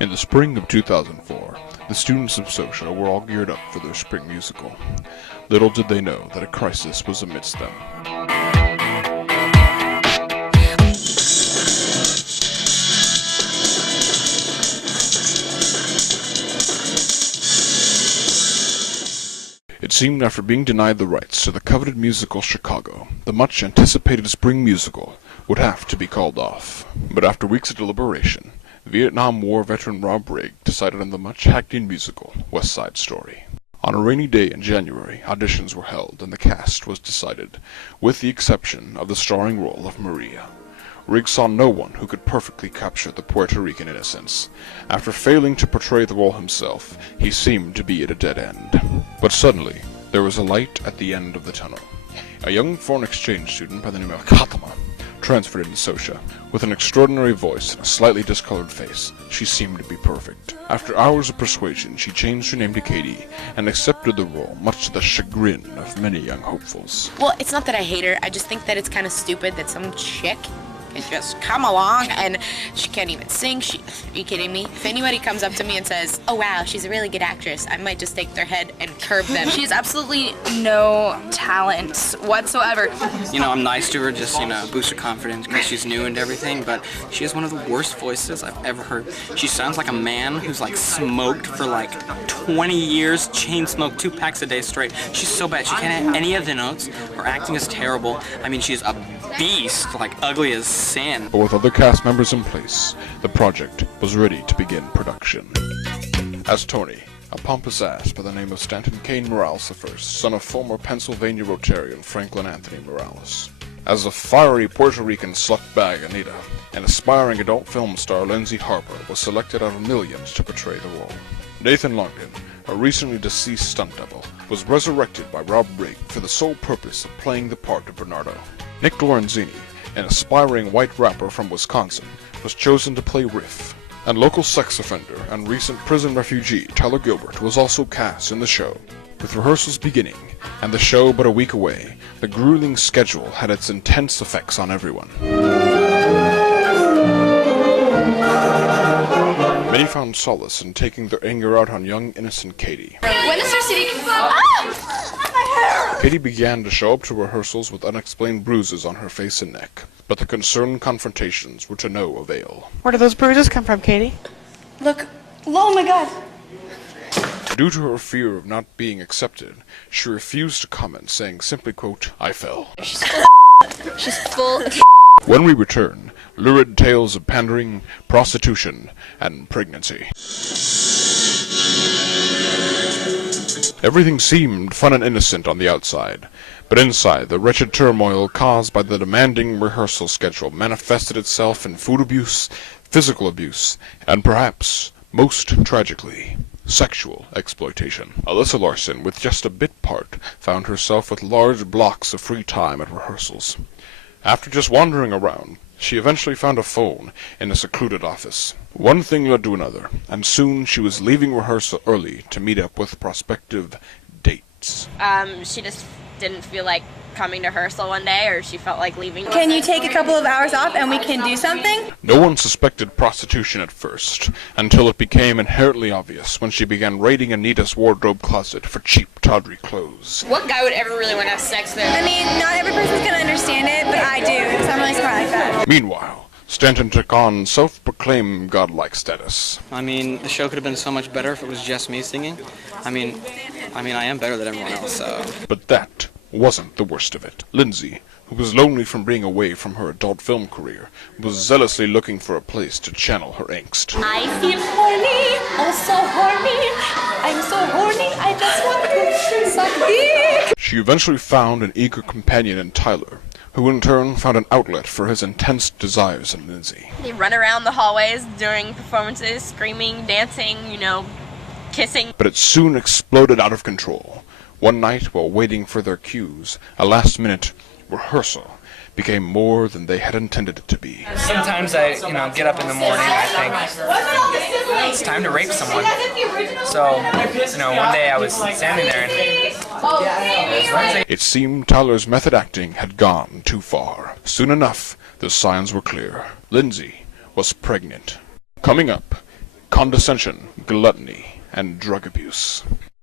In the spring of 2004, the students of Socia were all geared up for their spring musical. Little did they know that a crisis was amidst them. It seemed after being denied the rights to the coveted musical Chicago, the much-anticipated spring musical would have to be called off. But after weeks of deliberation, Vietnam War veteran Rob Rigg decided on the much-hackneyed musical West Side Story. On a rainy day in January, auditions were held and the cast was decided, with the exception of the starring role of Maria. Rigg saw no one who could perfectly capture the Puerto Rican innocence. After failing to portray the role himself, he seemed to be at a dead end. But suddenly, there was a light at the end of the tunnel. A young foreign exchange student by the name of Katama transferred into Socia. With an extraordinary voice and a slightly discolored face, she seemed to be perfect. After hours of persuasion, she changed her name to Katie and accepted the role, much to the chagrin of many young hopefuls. Well, it's not that I hate her, I just think that it's kind of stupid that some chick can just come along and she can't even sing. Are you kidding me? If anybody comes up to me and says, oh wow, she's a really good actress, I might just take their head and curb them. She has absolutely no talent whatsoever. You know, I'm nice to her, just, boost her confidence because she's new and everything, but she has one of the worst voices I've ever heard. She sounds like a man who's smoked for 20 years, chain smoked 2 packs a day straight. She's so bad. She can't hit any of the notes. Her acting is terrible. I mean, she's a beast, ugly as sin. But with other cast members in place, the project was ready to begin production. As Tony, a pompous ass by the name of Stanton Kane Morales I, son of former Pennsylvania Rotarian Franklin Anthony Morales. As a fiery Puerto Rican sluckbag Anita, an aspiring adult film star Lindsay Harper was selected out of millions to portray the role. Nathan Longden, a recently deceased stunt double, was resurrected by Rob Rigg for the sole purpose of playing the part of Bernardo. Nick Lorenzini, an aspiring white rapper from Wisconsin, was chosen to play Riff, and local sex offender and recent prison refugee Tyler Gilbert was also cast in the show. With rehearsals beginning, and the show but a week away, the grueling schedule had its intense effects on everyone. Many found solace in taking their anger out on young, innocent Katie. When is her city? Katie began to show up to rehearsals with unexplained bruises on her face and neck, but the concerned confrontations were to no avail. Where do those bruises come from, Katie? Look. Oh my god. Due to her fear of not being accepted, she refused to comment, saying simply, quote, I fell. She's full. When we return, lurid tales of pandering, prostitution, and pregnancy. Everything seemed fun and innocent on the outside, but inside, the wretched turmoil caused by the demanding rehearsal schedule manifested itself in food abuse, physical abuse, and perhaps, most tragically, sexual exploitation. Alyssa Larson, with just a bit part, found herself with large blocks of free time at rehearsals. After just wandering around, she eventually found a phone in a secluded office. One thing led to another, and soon she was leaving rehearsal early to meet up with prospective dates. She just didn't feel like coming to rehearsal one day, or she felt like leaving. Can you take a couple of hours off and we can do something? No one suspected prostitution at first, until it became inherently obvious when she began raiding Anita's wardrobe closet for cheap, tawdry clothes. What guy would ever really want to have sex with her? I mean, not every person's gonna understand it, but I do, because I'm really smart like that. Meanwhile, Stanton took on self-proclaimed godlike status. I mean, the show could have been so much better if it was just me singing. I mean, I am better than everyone else, so... But that wasn't the worst of it. Lindsay, who was lonely from being away from her adult film career, was zealously looking for a place to channel her angst. I feel horny, oh so horny. I'm so horny, I just want to suck dick. She eventually found an eager companion in Tyler, who in turn found an outlet for his intense desires in Lindsay. They run around the hallways during performances, screaming, dancing, kissing. But it soon exploded out of control. One night, while waiting for their cues, a last-minute rehearsal became more than they had intended it to be. Sometimes I, get up in the morning and I think, it's time to rape someone. So, one day I was standing there and it seemed Tyler's method acting had gone too far. Soon enough, the signs were clear. Lindsay was pregnant. Coming up, condescension, gluttony, and drug abuse.